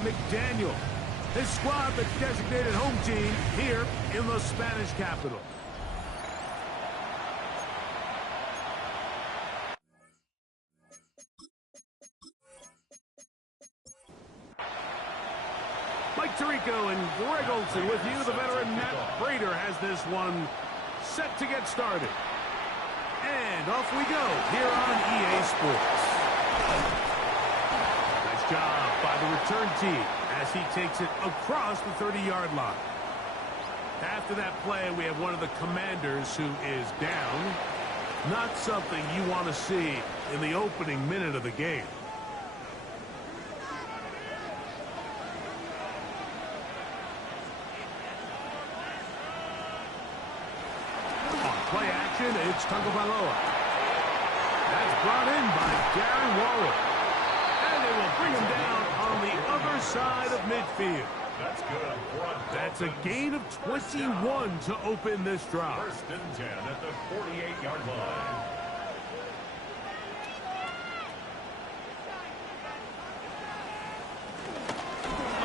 McDaniel. His squad, the designated home team, here in the Spanish capital. Mike Tirico and Greg Olson with you. The veteran Matt Prater has this one set to get started. And off we go here on EA Sports. Nice job by the return team as he takes it across the 30-yard line. After that play, we have one of the commanders who is down. Not something you want to see in the opening minute of the game. Play action, it's Tagovailoa. That's brought in by Darren Waller. And they will bring him down on the other side of midfield. That's good. That's a gain of 21 to open this drive. First and 10 at the 48-yard line.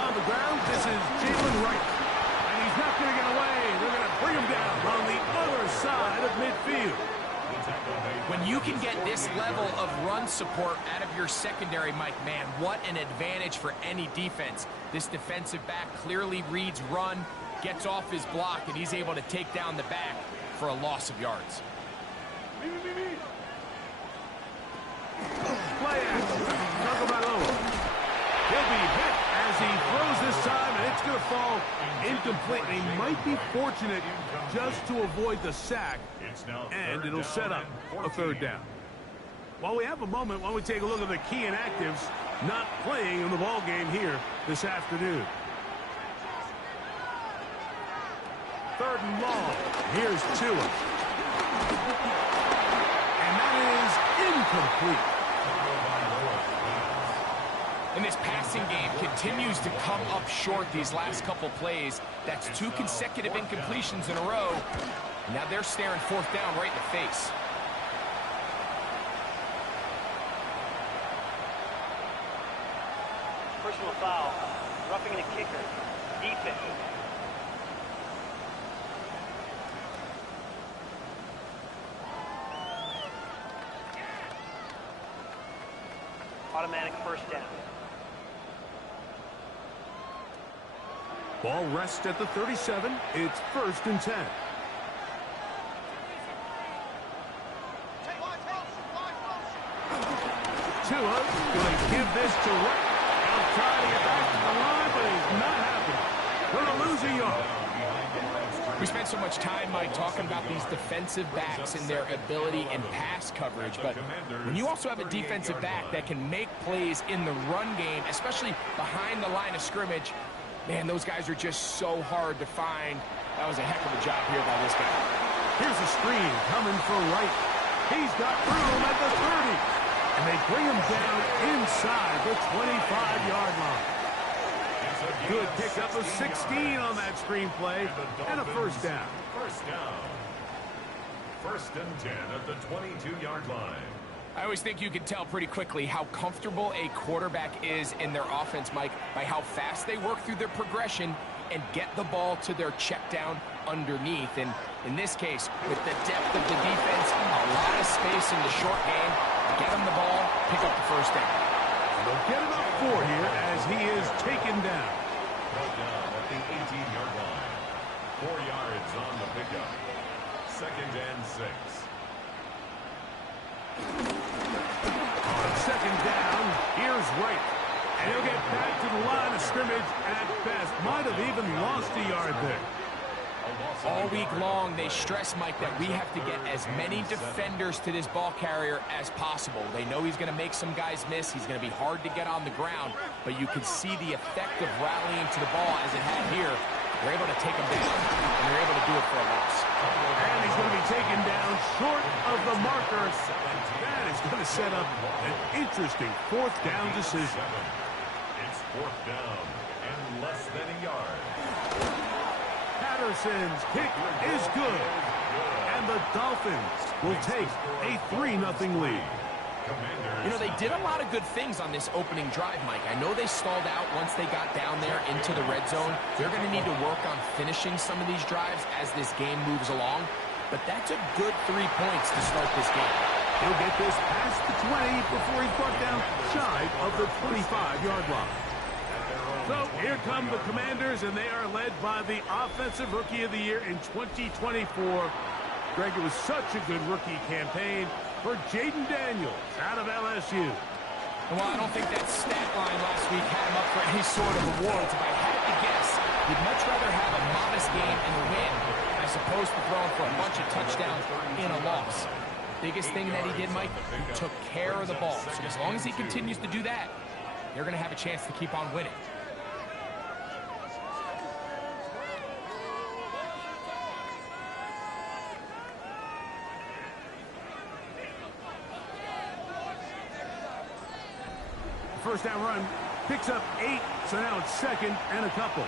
On the ground, this is Jalen Wright. And he's not going to get away. They're going to bring him down on the other side of midfield. When you can get this level of run support out of your secondary, Mike, man, what an advantage for any defense. This defensive back clearly reads run, gets off his block, and he's able to take down the back for a loss of yards. Play action. Tagovailoa. He'll be hit as he throws this time, and it's going to fall incomplete. And he might be fortunate just to avoid the sack, and it'll set up a third down. While we have a moment, why don't we take a look at the key inactives not playing in the ball game here this afternoon. Third and long. Here's Tua. And that is incomplete. And this passing game continues to come up short these last couple plays. That's 2 consecutive incompletions in a row. Now they're staring fourth down right in the face. Personal foul. Roughing the kicker. Defense. Automatic first down. Ball rests at the 37. It's first and 10. Tua going to give this to Wright. He'll try to get back to the line, but he's not happening. Going to lose a yard. We spent so much time, Mike, talking about these defensive backs and their ability in pass coverage, but when you also have a defensive back that can make plays in the run game, especially behind the line of scrimmage, man, those guys are just so hard to find. That was a heck of a job here by this guy. Here's a screen coming for Wright. He's got room at the 30. And they bring him down inside the 25-yard line. Good pickup of 16 on that screenplay, and a first down. First down. First and 10 at the 22-yard line. I always think you can tell pretty quickly how comfortable a quarterback is in their offense, Mike, by how fast they work through their progression and get the ball to their check down underneath. And in this case, with the depth of the defense, a lot of space in the short game, get him the ball, pick up the first down. They'll get about 4 here as he is taken down. Brought down at the 18-yard line. 4 yards on the pickup. Second and 6. On second down, here's Wright. And he'll get back to the line of scrimmage at best. Might have even lost a yard there. All week long, they stress, Mike, that we have to get as many defenders to this ball carrier as possible. They know he's going to make some guys miss. He's going to be hard to get on the ground, but you can see the effect of rallying to the ball as it had here. They're able to take him down, and they're able to do it for a loss. And he's going to be taken down short of the marker. That is going to set up an interesting fourth down decision. It's fourth down and less than a yard. Patterson's kick is good. And the Dolphins will take a 3-0 lead. You know, they did a lot of good things on this opening drive, Mike. I know they stalled out once they got down there into the red zone. They're going to need to work on finishing some of these drives as this game moves along. But that's a good 3 points to start this game. He'll get this past the 20 before he's brought down shy of the 25-yard line. So here come the Commanders, and they are led by the Offensive Rookie of the Year in 2024. Greg, it was such a good rookie campaign for Jaden Daniels out of LSU. Well, I don't think that stat line last week had him up for any sort of awards. If I had to guess, you'd much rather have a modest game and a win as opposed to throwing for a bunch of touchdowns in a loss. Biggest thing that he did, Mike, he took care of the ball. So as long as he continues to do that, they're going to have a chance to keep on winning. First down run picks up 8, so now it's second and a couple.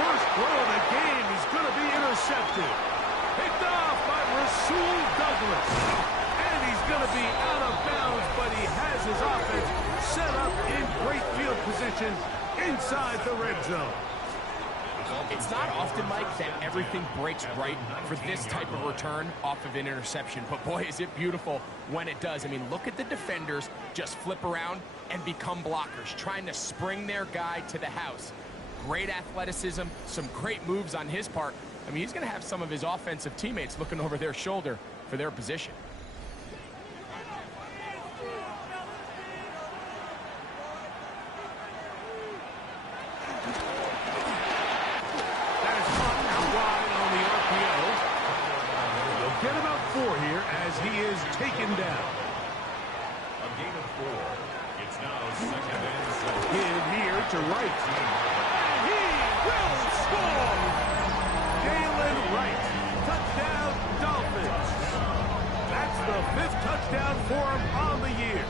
First throw of the game is going to be intercepted. Picked off by Rasul Douglas. And he's going to be out of bounds, but he has his offense set up in great field position inside the red zone. It's not often, Mike, that everything breaks right for this type of return off of an interception. But, boy, is it beautiful when it does. I mean, look at the defenders just flip around and become blockers, trying to spring their guy to the house. Great athleticism, some great moves on his part. I mean, he's going to have some of his offensive teammates looking over their shoulder for their position. Get about 4 here as he is taken down. A gain of 4. It's now second and 7. In here to Wright. And he will score! Galen Wright. Touchdown, Dolphins. That's the 5th touchdown for him on the year.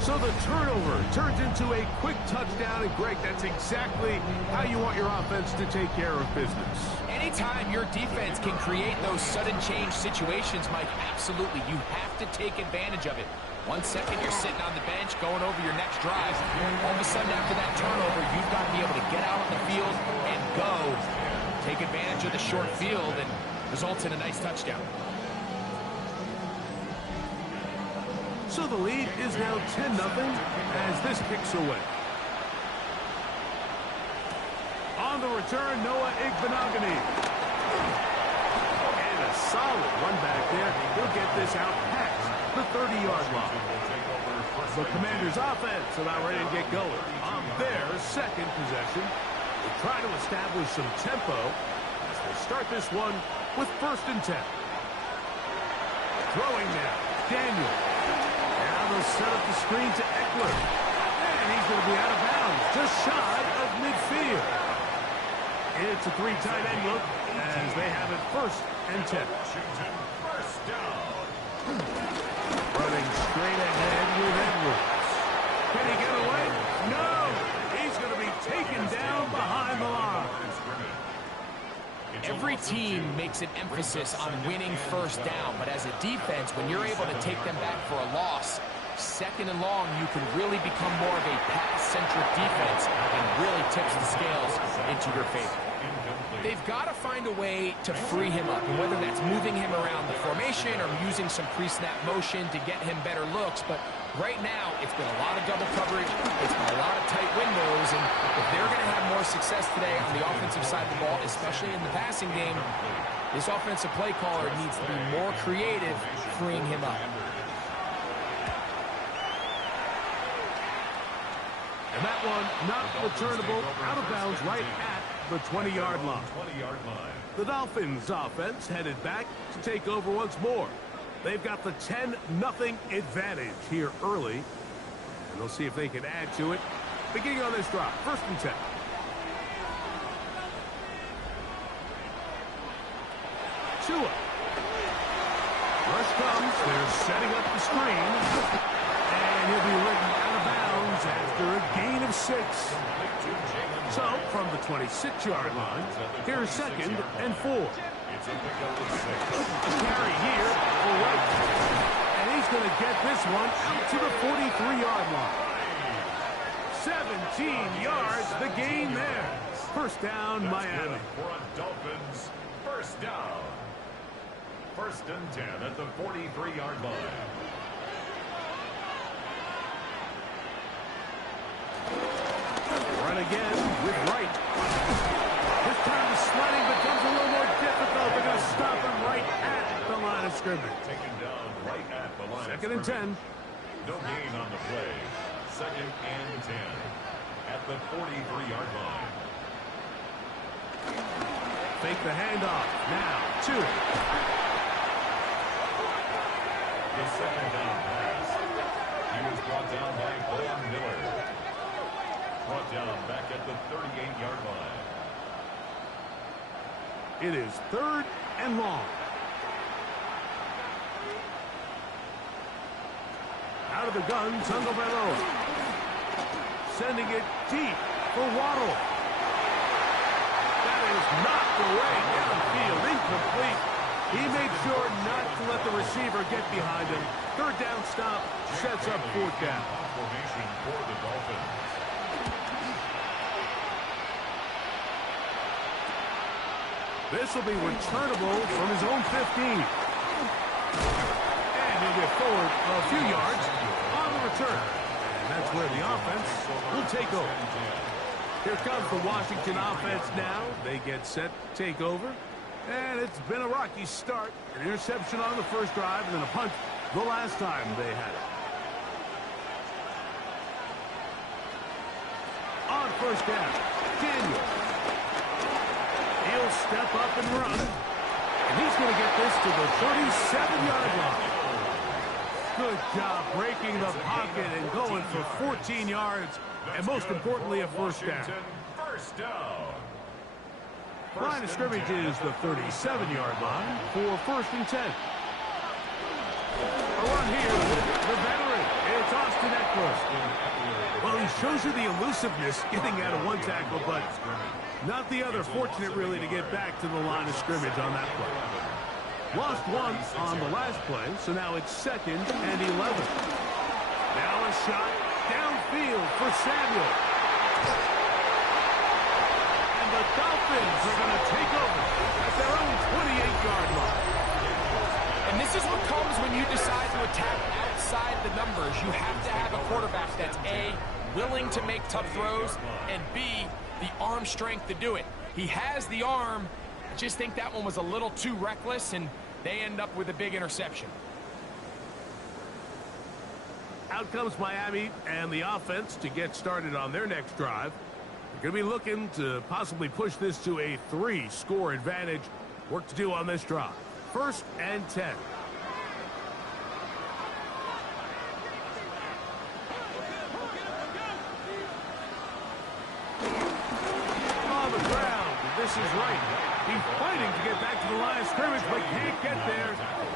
So the turnover turns into a quick touchdown, and Greg, that's exactly how you want your offense to take care of business. Anytime your defense can create those sudden change situations, Mike, absolutely, you have to take advantage of it. 1 second, you're sitting on the bench, going over your next drive. All of a sudden, after that turnover, you've got to be able to get out on the field and go. Take advantage of the short field and results in a nice touchdown. So the lead is now 10-0 as this kicks away. On the return, Noah Igbenogany. And a solid run back there. He'll get this out past the 30-yard line. The Commanders' offense about ready to get going on their second possession. They try to establish some tempo as they start this one with 1st and 10. Throwing now, Daniel. Now they'll set up the screen to Eckler. And he's going to be out of bounds, just shy of midfield. It's a 3 tight end look as they have it 1st and 10. Washington first down. Running straight ahead with Edwards. Can he get away? No! He's going to be taken down behind the line. Every team makes an emphasis on winning 1st down, but as a defense, when you're able to take them back for a loss, 2nd and long, you can really become more of a pass-centric defense and really tips the scales into your favor. They've got to find a way to free him up, and whether that's moving him around the formation or using some pre-snap motion to get him better looks. But right now, it's been a lot of double coverage. It's been a lot of tight windows, and if they're going to have more success today on the offensive side of the ball, especially in the passing game, this offensive play caller needs to be more creative freeing him up. And that one not returnable, out of bounds right at the 20-yard line. The Dolphins offense headed back to take over once more. They've got the 10-0 advantage here early. And they'll see if they can add to it. Beginning on this drive, 1st and 10. Tua. Rush comes. They're setting up the screen. And he'll be ridden out of bounds yards after a gain of 6. So, from the 26-yard line, here's 2nd and 4. A carry here for White. And he's going to get this one out to the 43-yard line. 17 yards, the gain there. First down, Miami. For a Dolphins first down. 1st and 10 at the 43-yard line. Run again with Wright. This time the sliding becomes a little more difficult. They're going to stop him right at the line of scrimmage. Taken down right at the line 2nd and 10. No gain on the play. 2nd and 10 at the 43-yard line. Fake the handoff. Now, 2. The 2nd down pass. He was brought down by Von Miller. Brought down back at the 38-yard line. It is 3rd and long. Out of the gun, Tagovailoa. Sending it deep for Waddle. That is knocked away downfield, incomplete. He made sure not to let the receiver get behind him. 3rd down stop sets up 4th down. Formation for the Dolphins. This will be returnable from his own 15. And he'll get forward a few yards on the return. And that's where the offense will take over. Here comes the Washington offense now. They get set to take over. And it's been a rocky start. An interception on the first drive and then a punt the last time they had it. On first down, Daniel. He'll step up and run. And he's going to get this to the 37-yard line. Good job breaking the pocket and going for 14 yards. And most importantly, a first down. First down. Line of scrimmage is the 37-yard line for 1st and 10. A run here with the veteran. It's Austin Eckler. Well, he shows you the elusiveness getting out of one tackle, but not the other. Fortunate, really, to get back to the line of scrimmage on that play. Lost 1 on the last play, so now it's 2nd and 11. Now a shot downfield for Samuel. And the Dolphins are going to take over at their own 28-yard line. And this is what comes when you decide to attack outside the numbers. You have to have a quarterback that's A, willing to make tough throws, and B, the arm strength to do it. He has the arm. I just think that one was a little too reckless, and they end up with a big interception. Out comes Miami and the offense to get started on their next drive. They're going to be looking to possibly push this to a 3-score advantage. Work to do on this drive. 1st and 10. On the ground, this is right. He's fighting to get back to the line of scrimmage, but can't get there.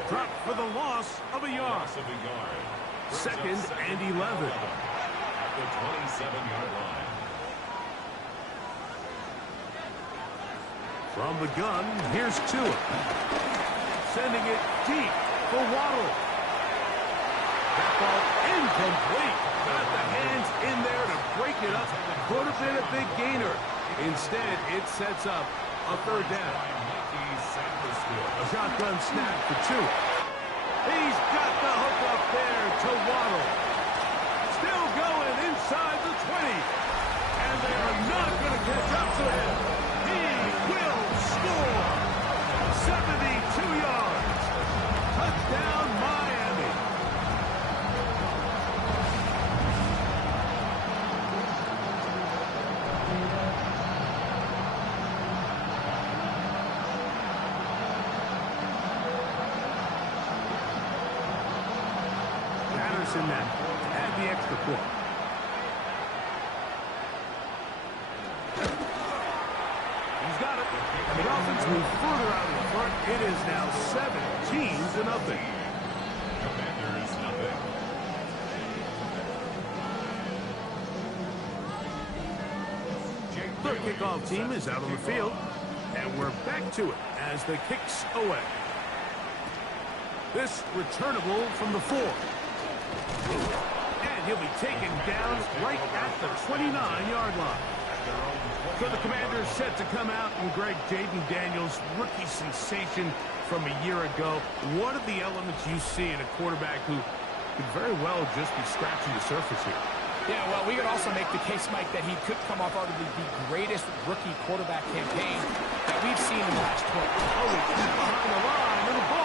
Dropped for the loss of a yard. 2nd and 11. At the 27-yard line. From the gun, here's Tua. Sending it deep for Waddle. That ball incomplete. Got the hands in there to break it up. Could have been a big gainer. Instead, it sets up a 3rd down. A shotgun snap for Tua. He's got the hook up there to Waddle. Still going inside the 20. And they are not going to catch up to him. He will score. 72 yards. Touchdown, Miami. Patterson then had the extra point. He's got it. And the Dolphins move further out in front. It is now 17-0. Commanders, nothing. Their kickoff team is out on the field. And we're back to it as the kick's away. This returnable from the 4. And he'll be taken down right at the 29-yard line. So the Commanders set to come out, and Greg, Jaden Daniels, rookie sensation from a year ago. What are the elements you see in a quarterback who could very well just be scratching the surface here? Yeah, well, we could also make the case, Mike, that he could come off arguably the greatest rookie quarterback campaign that we've seen in the last 20. Oh, he's behind the line, and the ball